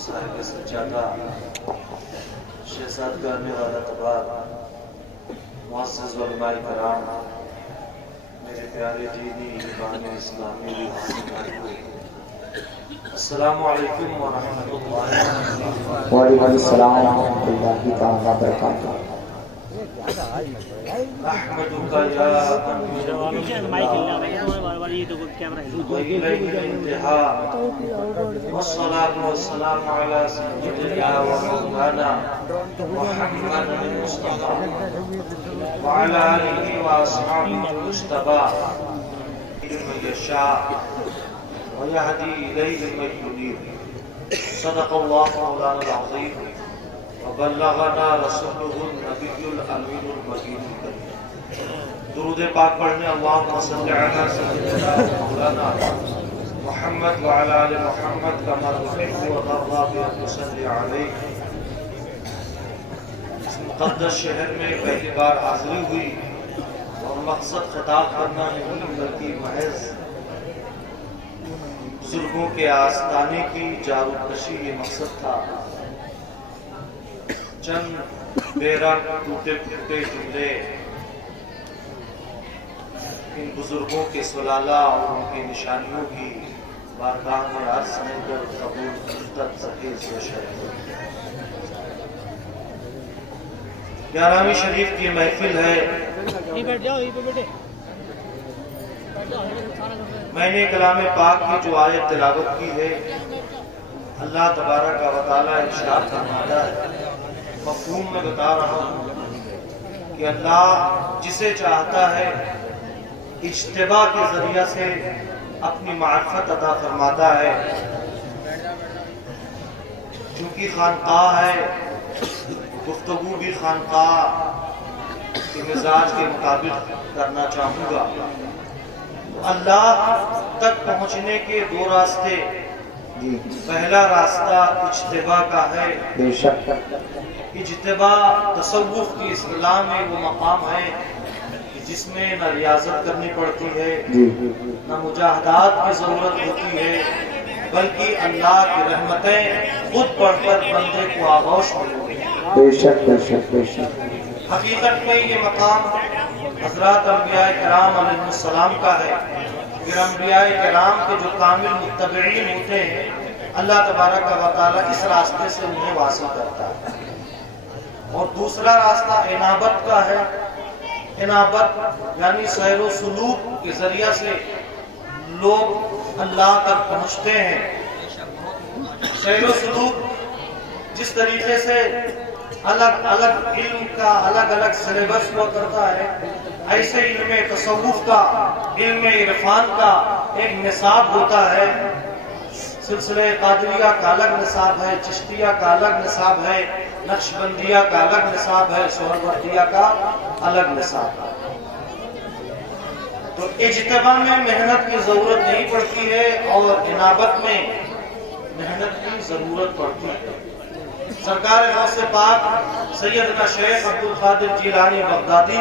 صاحب سجادہ شہزاد گانے والا تبار معزز علماء کرام میرے پیارے دینی ایمان اسلامی روحانی السلام علیکم ورحمۃ اللہ وعلیکم السلام ورحمۃ اللہ تعالیٰ وبرکاتہ. احمدک یا وإلیک الانتہاء والصلاة والسلام علی سیدنا ومولانا محمد المصطفى وعلى آلہ وأصحابہ المجتبى من یشاء ويهدي إليه من ينيب. صدق الله مولانا العظيم وبلغنا رسوله النبي الأمين المكين الكريم. درود پاک پڑھنے اللهم صل على سيدنا مولانا محمد وعلى آل محمد كما تحب وترضى بأن تصلي عليه. اس مقدس شہر میں پہلی بار حاضری ہوئی اور مقصد خطاب کرنا نہیں بلکہ محض بزرگوں کے آستانے کی جاروکشی یہ مقصد تھا. چند بیرک ٹوٹے پھوٹے جملے ان بزرگوں کے سلالہ اور ان کی نشانیوں کی بارگاہ میں عرض میں در قبول مدت سخیز و شریف. گیارہویں شریف کی محفل ہے. میں نے کلام پاک کی جو آیت تلاوت کی ہے اللہ تبارک و تعالیٰ ارشاد فرماتا ہے. مفہوم میں بتا رہا ہوں کہ اللہ جسے چاہتا ہے اجتباء کے ذریعہ سے اپنی معرفت عطا فرماتا ہے. چونکہ خانقاہ ہے گفتگو بھی خانقاہ کے مزاج کے مطابق کرنا چاہوں گا. اللہ تک پہنچنے کے دو راستے. پہلا راستہ اجتباء کا ہے. بے شک اجتباء تصوف کی اصطلاح میں وہ مقام ہے جس میں نہ ریاضت کرنی پڑتی ہے نہ مجاہدات کی ضرورت ہوتی ہے بلکہ اللہ کی رحمتیں خود پڑھ کر بندے کو آغوش ہوتی ہیں. بے شک بے شک بے شک. حقیقت میں یہ مقام حضرات انبیاء کرام علیہ السلام کا ہے. پھر انبیاء کرام کے جو کامل متبعین ہوتے ہیں اللہ تبارک و تعالیٰ اس راستے سے انہیں واصل کرتا ہے. اور دوسرا راستہ انابت کا ہے. انابت یعنی سیر و سلوک کے ذریعہ سے لوگ اللہ تک پہنچتے ہیں. سیر و سلوک جس طریقے سے الگ الگ علم کا الگ الگ سلیبس ہوا کرتا ہے ایسے علم تصوف کا علم عرفان کا ایک نصاب ہوتا ہے. سلسلہ قادریہ کا الگ نصاب ہے, چشتیہ کا الگ نصاب ہے, نقشبندیہ کا الگ نصاب ہے, سہروردیہ کا الگ نصاب ہے. تو اجتباء میں محنت کی ضرورت نہیں پڑتی ہے اور انابت میں محنت کی ضرورت پڑتی ہے. سرکار غوث پاک سیدنا شیخ عبد القادر جیلانی بغدادی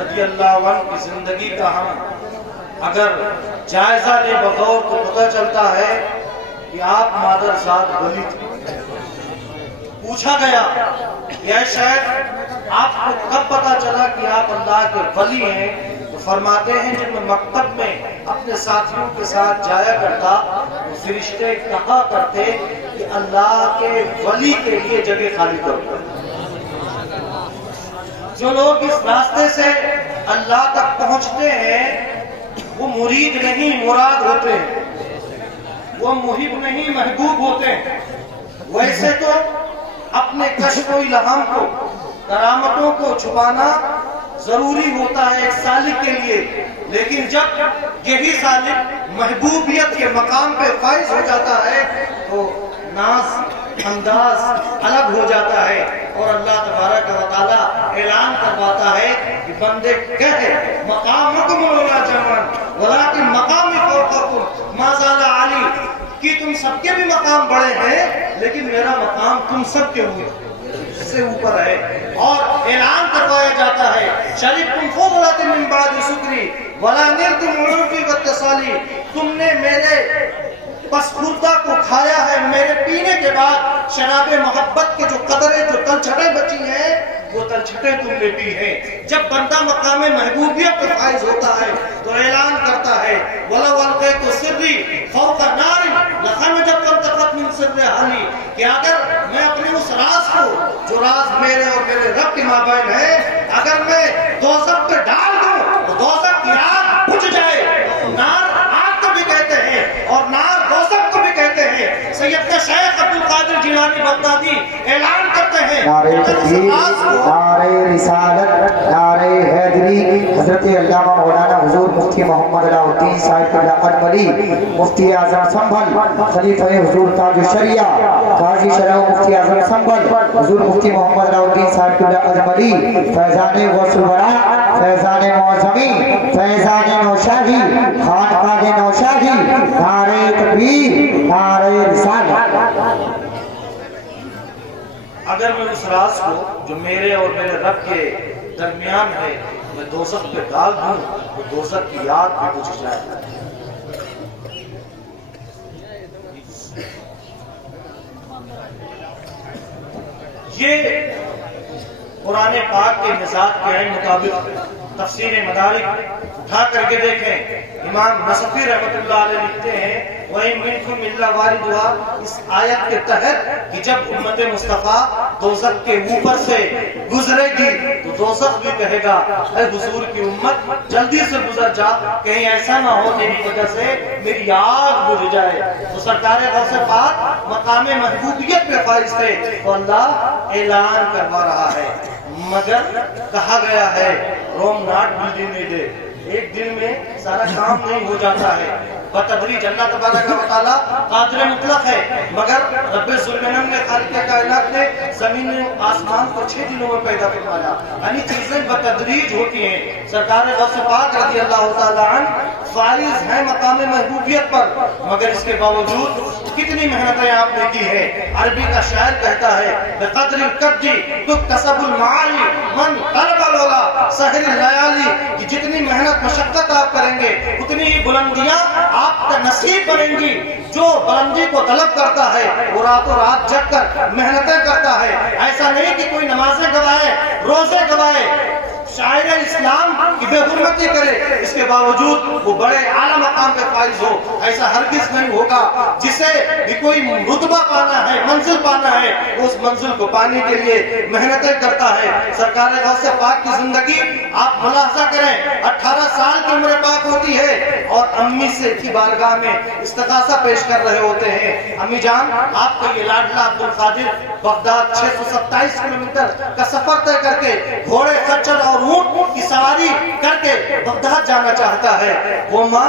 رضی اللہ عنہ کی زندگی کا ہم اگر جائزہ لے بغور تو پتہ چلتا ہے کہ آپ مادرزاد ولی تھے. پوچھا گیا کہ اے شیخ آپ کو کب پتہ چلا کہ آپ اللہ کے ولی ہیں؟ تو فرماتے ہیں جب میں مکتب میں اپنے ساتھیوں کے ساتھ جایا کرتا تو فرشتے کہا کرتے کہ اللہ کے ولی کے لیے جگہ خالی کرو. جو لوگ اس راستے سے اللہ تک پہنچتے ہیں وہ مرید نہیں مراد ہوتے ہیں, وہ محب نہیں محبوب ہوتے ہیں. ویسے تو اپنے کشف و الہام کو کرامتوں کو چھپانا ضروری ہوتا ہے ایک سالک کے لیے, لیکن جب یہی سالک محبوبیت کے مقام پہ فائز ہو جاتا ہے تو ناز انداز الگ ہو جاتا ہے اور اللہ تبارک و تعالی اعلان کرواتا ہے کہ بندے کہے مقامکم ولا جمن ولکن مقامی فوقکم ما زال علی, کہ تم سب کے بھی مقام بڑے ہیں لیکن میرا مقام تم سب کے ہوئے سے اوپر ہے. اور اعلان کروایا جاتا ہے شریکتم فضلات من بعد شکری ولا نلتم عرفی واتصالی, تم نے میرے پس خوردہ کو کھایا ہے, میرے پینے کے بعد शराब मोहब्बत के जो कदरें, जो तलछटें बची हैं, वो तलछटें तुमने पी हैं। जब बंदा मकाम महबूबियत पे फाइज होता है तो ऐलान करता है वला वल्क़े तो सिर्री फौक़ नारी लखनजत वल्तफ़त मिन सिर्रि हाली, कि अगर मैं अपने उस राज को, जो राज मेरे और मेरे रब के माबैन है, अगर मैं दोज़ख पे डाल दूं तो दोज़ख की आग बुझ जाए। नार आग को भी कहते हैं और नार दोज़ख को भी कहते हैं। सैयदना शेख अब्दुल कादिर जिलानी बगदादी ऐलान करते हैं, नारे तकबीर, नारे रिसालत, नारे हैदरी। हजरत अल्लामा मौलाना हुजूर मुफ्ती मोहम्मद अलाउद्दीन साहिब अजमली, मुफ्ती आजम संभल, खलीफा हुजूर ताज शरिया, काजी शराउ मुफ्ती आजम संभल, हुजूर मुफ्ती मोहम्मद अलाउद्दीन साहिब अजमली, फैजान गौसुल वरा, फैजान मौज़मी, फैजान नौशाही, खानकाह नौशाही। नारे तकबीर, नारे रिसालत। अगर मैं उस राज को, जो मेरे और मेरे रब के दरमियान है, मैं दोज़ख पे डाल दूं तो दोज़ख की आग भी बुझ जाए। ये कुरान पाक के मिजाज के आइन मुताबिक तफसीर मदारिक उठा करके देखें। इमाम नसफी रहमतुल्लाह अलैह लिखते हैं वही मिनकुम इल्ला वारिदुहा, इस आयत के तहत कि जब उम्मत मुस्तफा दोज़ख के ऊपर से गुजरेगी तो दोज़ख भी कहेगा ऐ हुजूर की उम्मत जल्दी से गुजर जा, कहीं ऐसा ना हो तेरी वजह से मेरी आग बुझ जाए। तो सरकार गौसे पाक मकाम महबूबियत पे फाइज थे तो अल्लाह ऐलान करवा रहा है। मगर कहा गया है रोम नाट बिल्डिंग नहीं दे, एक दिन में सारा काम नहीं हो जाता है। बतदरीज अल्लाह तबारक व तआला कादिर मुतलक है, मगर रब्बे ज़ुल्मनन ने खालिक कायनात ने जमीन और आसमान को 6 दिनों में पैदा फरमाया। यानी चीजें बतदरीज होती हैं। सरकार गौसे पाक रज़ी अल्लाह तआला अन्हु फारिज हैं मकाम महबूबियत पर, मगर इसके बावजूद कितनी मेहनतें आपने की है। अरबी का शायर कहता है बेक़द्रिल कद्दी तुक्तसबुल माली मन तलबल उला सहरिल लयाली, कि जितनी मेहनत मशक्कत आप करेंगे उतनी ही बुलंदियां आपका नसीब बनेंगी। जो बुलंदी को तलब करता है वो रातों रात जग कर मेहनतें करता है। ऐसा नहीं कि कोई नमाजें गवाए, रोजे गवाए, शायर इस्लाम की बेहुरमती करे, इसके बावजूद वो बड़े आला मकाम पे फाइज हो, ऐसा हरगिज नहीं होगा। जिसे भी कोई रुतबा पाना है, मंजिल पाना है, उस मंजिल को पाने के लिए मेहनतें करता है। सरकार गौसे पाक की जिंदगी आप मुलाहजा करें, 18 साल की उम्र पाक होती है और अम्मी से की बारगाह में इस्तिगासा पेश कर रहे होते हैं। अम्मी जान, आपका ये लाडला अब्दुल कादिर बगदाद 627 किलोमीटर का सफर तय करके घोड़े, खच्चर और ऊंट की सवारी करके बगदाद जाना चाहता है। वो माँ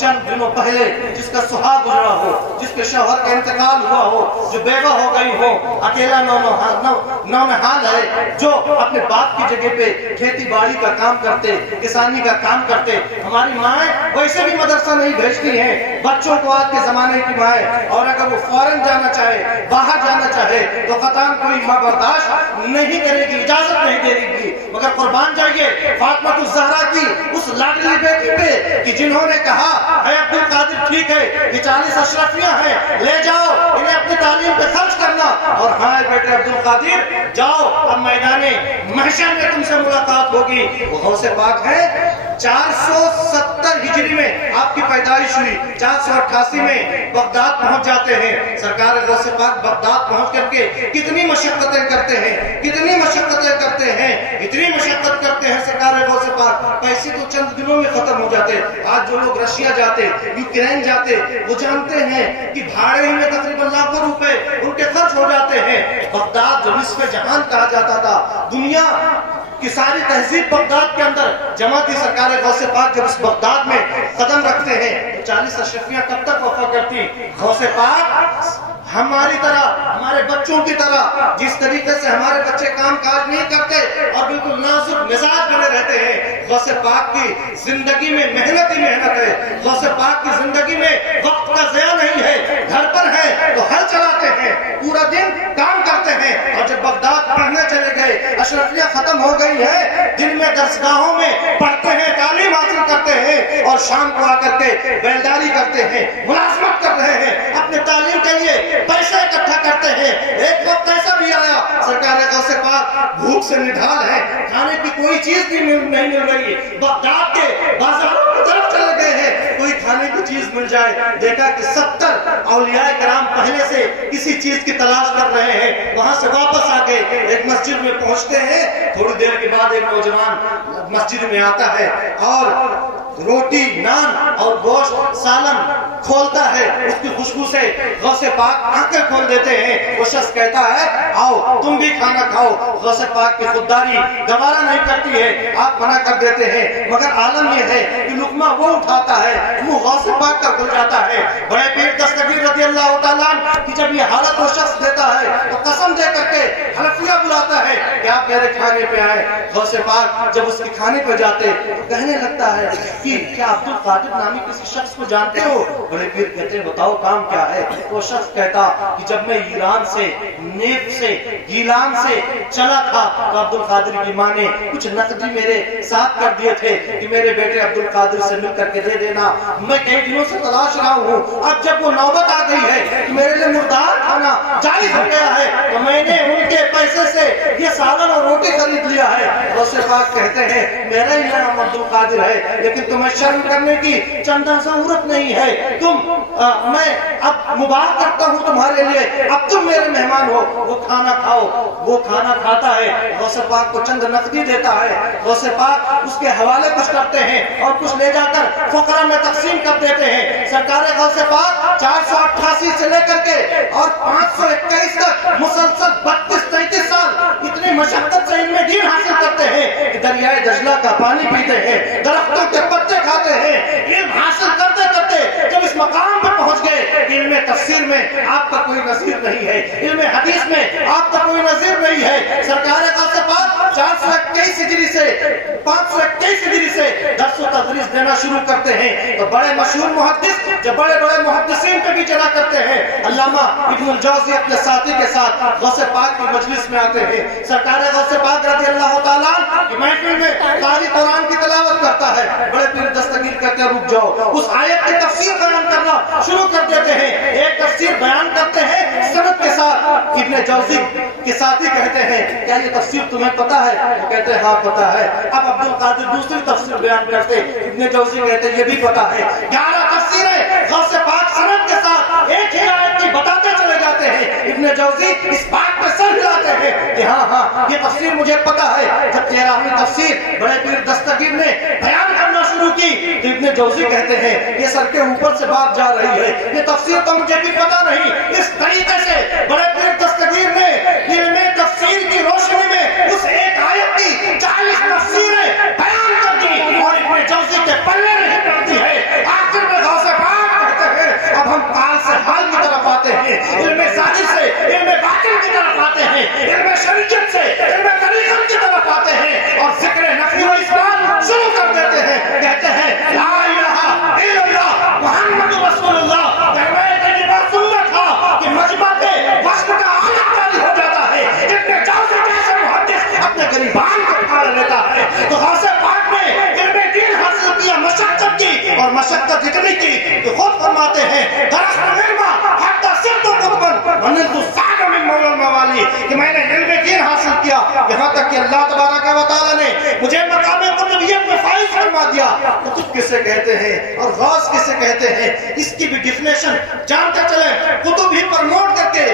चंद दिनों पहले जिसका सुहाग गुजरा हो, जिसके शौहर का इंतकाल हुआ हो, जो बेवा हो गई हो, अकेला नौनिहाल है, जो अपने बाप की जगह पे खेती बाड़ी का काम करते, किसानी का काम करते। हमारी माएँ वैसे भी मदरसा नहीं भेजती हैं बच्चों को आज के जमाने की माएँ, और अगर वो फौरन जाना चाहे, बाहर जाना चाहे तो कतान कोई माँ बर्दाश्त नहीं करेगी, इजाजत नहीं देगी। मगर कुर्बान जाइए फातिमातुज़ ज़हरा की उस लाडली बेटी पे कि जिन्होंने कहा है अब्दुल कादिर ठीक है, ये 40 अशरफियां हैं, ले जाओ इन्हें अपनी तालीम पे खर्च करना। और हाँ बेटे अब्दुल कादिर जाओ, अब मैदाने महशर में तुमसे मुलाकात होगी। वो गौसे पाक है 470 हिजरी में आपकी पैदाइश हुई, 488 में बगदाद पहुंच जाते हैं। सरकार गौसे पाक बगदाद पहुंच करके कितनी मशक्कतें करते हैं, कितनी मशक्कतें करते हैं, इतनी मशक्कत करते हैं सरकार गौसे पाक, पैसे तो चंद दिनों में खत्म हो जाते। आज जो लोग रशिया जाते, यूक्रेन जाते, वो जानते हैं कि भाड़े ही में तकरीबन लाखों रुपए उनके खर्च हो जाते हैं। बगदाद जो निस्फ़े जहान कहा जाता था, दुनिया कि सारी तहजीब बगदाद के अंदर जमा थी। सरकार गौसे पाक जब इस बगदाद में कदम रखते हैं तो 40 अशरफियां कब तक वफा करती। गौसे पाक हमारी तरह, हमारे बच्चों की तरह, जिस तरीके से हमारे बच्चे काम काज नहीं करते और बिल्कुल नाजुक मिजाज बने रहते हैं, गौसे पाक की जिंदगी में मेहनत ही मेहनत है। गौसे पाक की जिंदगी में वक्त का ज़या नहीं है। घर पर है तो हल चलाते हैं, पूरा दिन काम करते हैं। और जब बगदाद पढ़ने चले गए, अशरफियां खत्म हो गई है, दिन में दरसगाहों में पढ़ते हैं, तालीम हासिल करते हैं और शाम को आकर के बेलदारी करते हैं, मुलाजमत कर रहे हैं, अपने तालीम के लिए पैसे इकट्ठा करते हैं। भूख से निढाल है, खाने की कोई चीज भी नहीं मिल रही है, बगदाद के बाजारों की तरफ चले गए हैं, कोई खाने की चीज मिल जाए। देखा कि 70 औलिया कराम पहले से किसी चीज की तलाश कर रहे हैं, वहां से वापस आ गए। एक मस्जिद में पहुंचते हैं, थोड़ी देर के बाद एक नौजवान मस्जिद में आता है और रोटी, नान और गोश्त, सालन खोलता है। उसकी खुशबू से गौसे पाक आंखें खोल देते हैं। वो शख्स कहता है आओ तुम भी खाना खाओ। गौसे पाक की खुददारी गवारा नहीं करती है, आप मना कर देते हैं। मगर आलम यह है कि लुकमा वो उठाता है, मुंह गौसे पाक का खुल जाता है। बड़े पीर दस्तगीर रज़ी अल्लाह तआला अन्हु की जब ये हालत वो शख्स देता है तो कसम दे करके हनफिया बुलाता है कि आप मेरे खाने पे आए। गौसे पाक जब उसके खाने पे जाते तो कहने लगता है कि क्या अब्दुल कादिर नामी किसी शख्स को जानते हो? बड़े पीर कहते हैं बताओ काम क्या है? वो शख्स कहता कि जब मैं ईरान से, नेफ से, गीलान से चला था तो अब्दुल कादिर की माँ ने कुछ नकदी मेरे साथ कर दिए थे कि मेरे बेटे अब्दुल कादिर से मिल करके दे देना। मैं कई दिनों से तलाश रहा हूँ, अब जब वो नौबत आ गई है कि मेरे लिए मुर्दार खाना जायज हो गया है तो मैंने उनके पैसे से ये सालन और रोटी खरीद लिया है। गौसे पाक कहते हैं मेरा ही नाम अब्दुल कादिर है, लेकिन तुम्हें शर्म करने की चंदा जरूरत नहीं है। मैं अब मुबारक करता हूँ तुम्हारे लिए, अब तुम मेरे मेहमान हो, वो खाना खाओ। वो खाना खाता है, गौसे पाक को चंद नकदी देता है। गौसे पाक उसके हवाले कुछ करते हैं और कुछ ले जाकर फकरा में तकसीम कर देते हैं। सरकार गौसे पाक 488 से लेकर के और 521 तक मुसलसल 32-33 साल इतनी मशक्कत से इनमें दीन हासिल करते हैं कि दरियाए दजला का पानी पीते हैं, दरख्तों के पत्ते खाते हैं। इल्म हासिल करते करते जब इस मकाम पर पहुंच गए, इल्म तफसीर में आपका कोई नजीर नहीं है, इल्म हदीस में आपका कोई नजीर नहीं है। सरकार गौसे पाक 421 हिजरी से 521 हिजरी से दर्स व तदरीस देना शुरू करते हैं तो बड़े मशहूर मुहद्दिस जो बड़े बड़े मुहद्दिसीन पे भी चला करते हैं, अल्लामा इब्नुल जौज़ी अपने साथी के साथ गौसे पाक की मजलिस में आते हैं। सरकार गौसे पाक रज़ी अल्लाह तआला अन्हु की महफिल में कारी कुरान की तिलावत करता है। बड़े पीर दस्तगीर कहते हैं रुक जाओ, उस आयत की तफसीर बयान करना शुरू कर देते हैं। एक तफसीर बयान करते हैं सनद के साथ। इब्न जौज़ी के साथी कहते हैं क्या ये तफसीर तुम्हें पता है? वो कहते हैं हाँ पता है। अब अब्दुल कादिर दूसरी तफसीर बयान करते, इब्न जौज़ी कहते हैं ये भी पता है। 11 तफसीरें गौसे पाक सनद के साथ एक ही आयत की बताते चले जाते हैं। इब्न जौज़ी इस बात पे सर हिलाते हैं कि हाँ ये तफसीर मुझे पता है। जब 13वीं तफसीर बड़े पीर दस्तगीर ने बयान करना शुरू की तो इब्न जौज़ी कहते हैं ये सर के ऊपर से बात जा रही है, ये तफसीर तो मुझे भी पता नहीं। इस तरीके से बड़े पीर दस्तगीर ने इल्म तफसीर की रोशनी में उस एक आयत की 40 तफसीरें बयान कर दी और इब्न जौज़ी के पल्ले नहीं पड़ती है। आखिर में गौसे पाक कहते हैं अब हम काल से हाल की तरफ आते हैं, इल्म ज़ाहिर से इल्म बातिन की तरफ आते हैं, इल्म शरीयत से इल्म तरीक़त की तरफ आते हैं और ज़िक्र नफ़ी व इस्बात शुरू कर देते हैं। कहते हैं ला इलाहा इल्लल्लाह मुहम्मदुर रसूलुल्लाह। सुन्नत था कि मजमा पे वक्त का आलम जारी हो जाता है। इब्न जौज़ी जैसे मुहद्दिस अपने गरीबान को फाड़ लेता है तो गौसे पाक ने इल्म दीन हासिल किया, मशक्कत की और मशक्कत इतनी की कि खुद फरमाते हैं दरअसल इल्मा हत्ता सिद्दु कुतबन वनिल तुसाद मिन मौला मवाली कि मैंने इल्म दीन हासिल किया यहाँ तक कि अल्लाह तबारक व तआला ने मुझे मकाम कुतुबियत में फाइज फरमा दिया। कुतुब किसे कहते हैं और गौस किसे कहते हैं इसकी भी डिफिनेशन जानते चले। कुतुब ही प्रमोट करके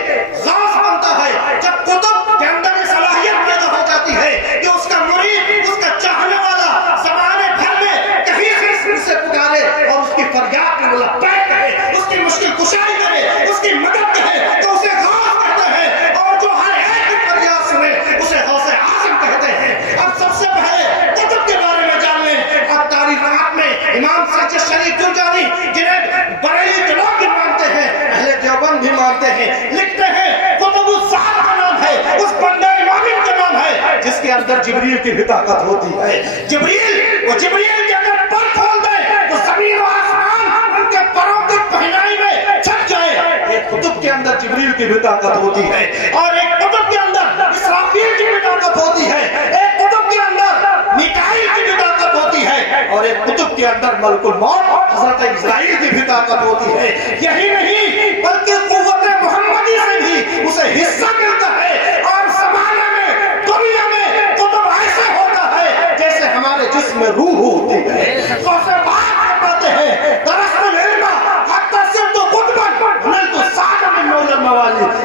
गौस बनता है जब कुतुब के अंदर ये सलाहियत पैदा हो जाती है कि उसका मुरीद, उसका चाहने वाला ज़माने भर में कहीं से पुकारे और उसकी फरियाद में लबैक कहे, उसकी मुश्किल कुशाई करे, उसकी मदद करे तो उसे गौस कहते हैं। और जो हर एक की फरियाद सुने उसे गौसे आज़म कहते हैं। अब सबसे पहले कुतुब के बारे में जान लें। अब तारीखात में इमाम सज्जद शरीफ जुरजानी जिन्हें बरेली के लोग भी मानते हैं, अहले देवबंद भी मानते हैं, लिखते हैं कुतुबुज़्ज़ात का नाम है उस बंदे मोमिन का नाम है जिसके अंदर जिब्रील की भी ताकत होती है। जिब्रील के अगर पर खोल दे तो जमीन और आसमान उनके परों की पहनाई में छप जाए। एक कुतुब के अंदर जिब्रील की भी ताकत होती है और एक कुतुब के अंदर इसराफील की भी ताकत होती है, एक कुतुब के अंदर मीकाईल की भी ताकत होती है और एक कुतुब के अंदर मलकुल मौत हजरत इस्राईल की भी ताकत होती है। यही नहीं बल्कि कुव्वत मुहम्मदी से भी उसे हिस्सा मिलता है और ज़माने में दुनिया में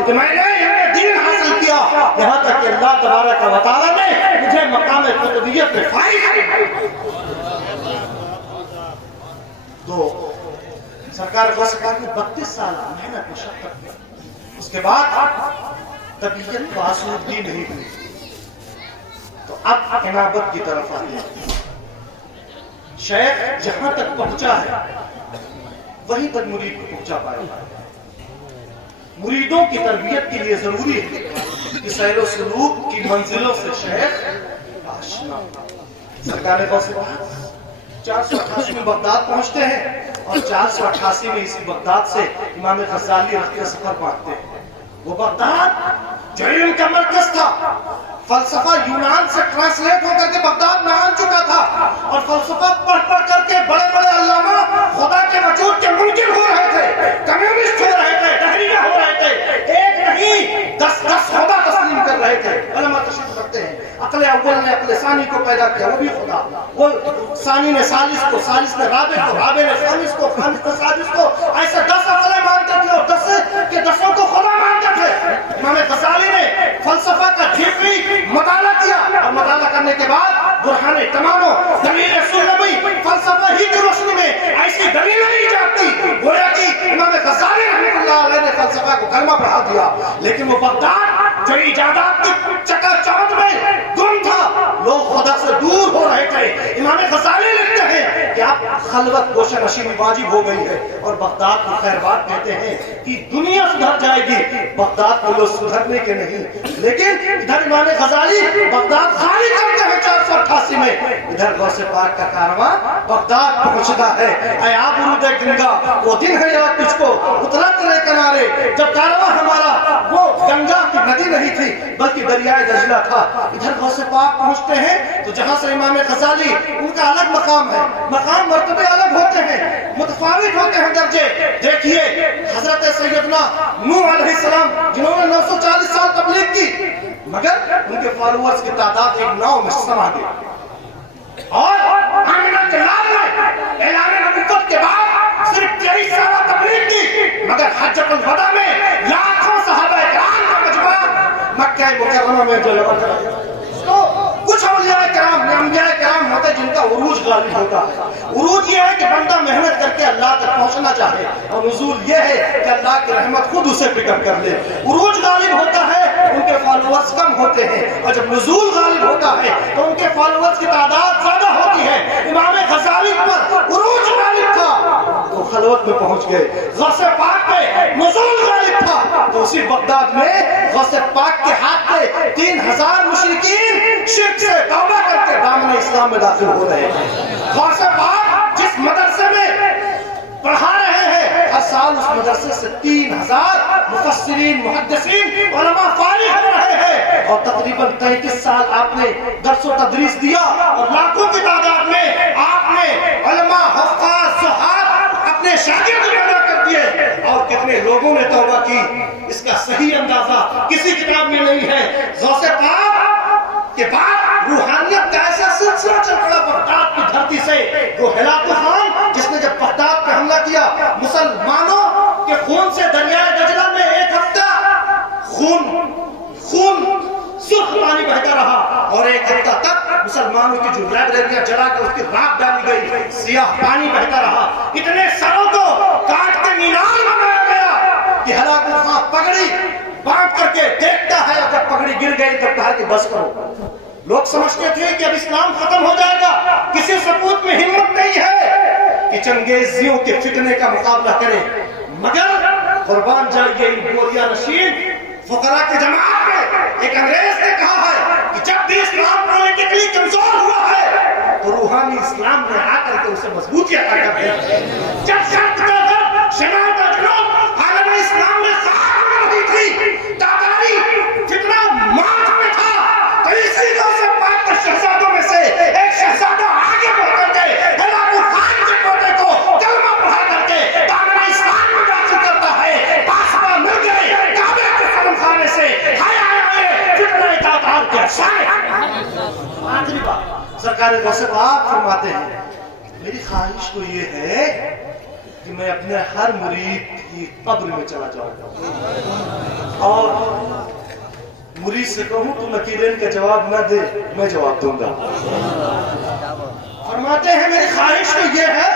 کہ میں نے دین حاصل کیا، یہاں تک کہ اللہ تبارک و تعالیٰ نے مجھے مقام قطبیت میں فائز کیا۔ تو سرکار غوث پاک نے 32 سال محنت مشقت کی، اس کے بعد طبیعت کو آسودگی نہیں ہوئی، تو اب انابت کی طرف آتے ہیں۔ شیخ جہاں تک پہنچا ہے وہیں تک مرید کو پہنچا پائے گا۔ مریدوں کی تربیت کے لیے ضروری ہے کہ سیر و سلوک کی منزلوں سے شیخ آشنا۔ سرکار غوث پاک 488 میں بغداد پہنچتے ہیں اور 488 میں اسی بغداد سے امام غزالی رکھ کے سفر پاتے ہیں۔ وہ بغداد جو علم کا مرکز تھا، فلسفہ یونان سے ٹرانسلیٹ ہو کر کے بغداد میں آ چکا تھا، اور فلسفہ پڑھ پڑھ کر کے بڑے بڑے علامہ خدا کے وجود کے منکر ہو رہے تھے، کمیونسٹ ہو رہے تھے، دہریہ ہو رہے تھے، ایک نہیں 10 خدا تسلیم کر رہے تھے۔ علماء تشریف رکھتے ہیں عقل اول نے عقل ثانی کو پیدا کیا، وہ بھی خدا، وہ ثانی نے ثالث کو، ثالث نے رابع کو، رابع نے خامس کو، خامس نے سادس کو، ایسے 10 عقلیں مانتے تھے اور 10 کے 10 کو خدا مانتے تھے۔ امام غزالی نے فلسفہ کا ڈھیپی مطالعہ کیا، اور مطالعہ کرنے کے بعد برہان تمام دلیل سلمی فلسفہ ہی کی روشنی میں ایسی دلیل نہیں جاتی، گویا کہ امام غزالی رحمۃ اللہ علیہ نے فلسفہ کو کلمہ پڑھا دیا، لیکن وہ بغداد جو ایجادات کی چکا چوند میں گم تھا، لوگ خدا سے دور ہو رہے تھے۔ امام غزالی لکھتے ہیں کہ اب خلوت گوشہ نشینی واجب ہو گئی ہے، اور بغداد کو خیر بات کہتے ہیں کہ دنیا سدھر جائے گی، بغداد کو لوگ سدھرنے کے نہیں۔ لیکن ادھر امام غزالی بغداد خالی کرتے ہیں 488 میں، ادھر غوث پاک کا کارواں بغداد پہنچتا ہے۔ اے آبرود گنگا، وہ دن ہے یاد تجھ کو اترا تیرے کنارے، جب کارواں ہمارا وہ گنگا کی ندی نہیں تھی بلکہ دریائے دجلہ تھا۔ ادھر غوث پاک پہنچتے ہیں تو جہاں سے امام غزالی، ان کا الگ مقام ہے، مقام مرتبے الگ ہوتے ہیں، متفاوت ہوتے ہیں درجے۔ دیکھیے حضرت سیدنا نوح علیہ السلام جنہوں نے 940 سال تبلیغ کی، مگر ان کے فالوورز کی تعداد ایک 9 میں سما گئی، اور آمنہ جلال نے اعلان نبوت کے بعد صرف 23 سالہ تبلیغ کی، مگر حجۃ الوداع میں لاکھوں صحابہ کرام کا مجموعہ مکہ مکرمہ میں جو جمع کرا۔ تو کچھ اولیاء کرام، انبیاء کرام ہوتے جن کا عروج غالب ہوتا ہے۔ عروج یہ ہے کہ بندہ محنت کر کے اللہ تک پہنچنا چاہے، اور نزول یہ ہے کہ اللہ کی رحمت خود اسے پک اپ کر لے۔ عروج غالب ہوتا ہے، ان کے فالوورز کم ہوتے ہیں، اور جب نزول غالب ہوتا ہے تو ان کے فالوورز کی تعداد زیادہ ہوتی ہے۔ امام غزالی پر عروج غالب تھا تو خلوت میں پہنچ گئے، غوث پاک پہ نزول غالب تھا تو اسی بغداد میں غوث پاک کے ہاتھ پہ 3000 مشرکین شرک سے توبہ کر کے دامن اسلام میں داخل ہو رہے ہیں۔ غوث پاک جس مدرسے میں پڑھا رہے ہیں، ہر سال اس مدرسے سے 3000 مفسرین، محدثین، علماء فارغ ہو رہے ہیں، اور تقریباً 33 سال آپ نے درس و تدریس دیا، اور لاکھوں کی تعداد میں آپ نے علماء، حفاظ، زہاد اپنے شاگرد پیدا کر دیے، اور کتنے لوگوں نے توبہ کی، اس کا صحیح اندازہ کسی کتاب میں نہیں ہے۔ غوث پاک کے بعد روحانیت کا ایسا سلسلہ چل پڑا بغداد کی دھرتی سے، وہ ہلاکو خان جس نے جب بغداد پہ حملہ کیا، مسلمانوں کے خون سے دریائے دجلہ میں 1 ہفتہ خون سرخ پانی بہتا رہا، اور 1 ہفتہ تک مسلمانوں کی جو لائبریریاں جلا کے اس کی راکھ ڈالی گئی، سیاہ پانی بہتا رہا، اتنے سروں کو کاٹ کے مینار بنایا گیا کہ ہلاکو خان پگڑی بانٹ کر کے دیکھتا ہے، اور جب پگڑی گر گئی تب کہا کہ بس کرو۔ لوگ سمجھتے تھے کہ اب اسلام ختم ہو جائے گا، کسی سپوت میں ہمت نہیں ہے کہ چنگیزیوں کے فتنے کا مقابلہ کرے، مگر قربان جائیے ان گوریا نشین فقراء کی جماعت میں ایک انگریز نے کہا ہے کہ جب بھی اسلام پولیٹیکلی کمزور ہوا ہے تو روحانی اسلام نے آ کر کے اسے مضبوطی عطا کر دی۔ جب شرط کا در شمال کا جنوب عالم اسلام میں خواہ رہی تھی، تاتاری فتنہ مات میں تھا، تو اسی غوث پاک کے شہزادوں میں سے ایک شہزادہ آگے بڑھ کر کے ہلاکو خان کے پوتے کو کلمہ پڑھا کر کے دامن اسلام میں داخل کرتا ہے۔ پاسبہ مل گئے کعبے کے سلم خانے سے، ہائے ہائے ہائے فتنہ تاتار کے افسانے۔ آخری بات سرکار غوث پاک فرماتے ہیں، میری خواہش تو یہ ہے کہ میں اپنے ہر مرید کی قبر میں چلا جاؤں اور مرید سے کہوں تو نکیرین کا جواب نہ دے، میں جواب دوں گا۔ فرماتے ہیں میری خواہش تو یہ ہے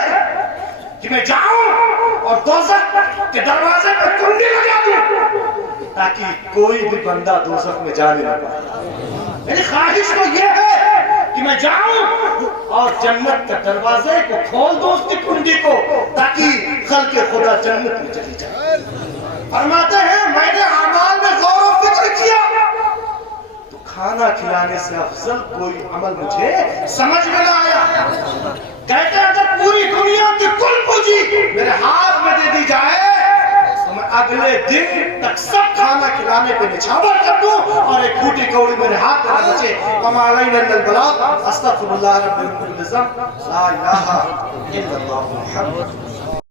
کہ میں جاؤں اور دوزخ کے دروازے پر کنڈی لگا دوں تاکہ کوئی بھی بندہ دوزخ میں جانے نہ پائے۔ میری خواہش تو یہ ہے کہ میں جاؤں اور جنت کے دروازے کو کھول دوں اس کی کنڈی کو تاکہ خلق خدا جنت میں چلی جائے۔ فرماتے ہیں میں نے اعمال میں غور و فکر کیا تو کھانا کھلانے سے افضل کوئی عمل مجھے سمجھ میں نہ آیا۔ کہتے ہیں اگر پوری دنیا کی کل پونجی میرے ہاتھ میں دے دی جائے تو میں اگلے دن تک سب کھانا کھلانے پہ نچھاور کر دوں اور ایک پھوٹی کوڑی میرے ہاتھ میں نہ بچے۔ وما علینا الا البلاغ، استغفر اللہ رب العزت، لا الہ الا اللہ محمد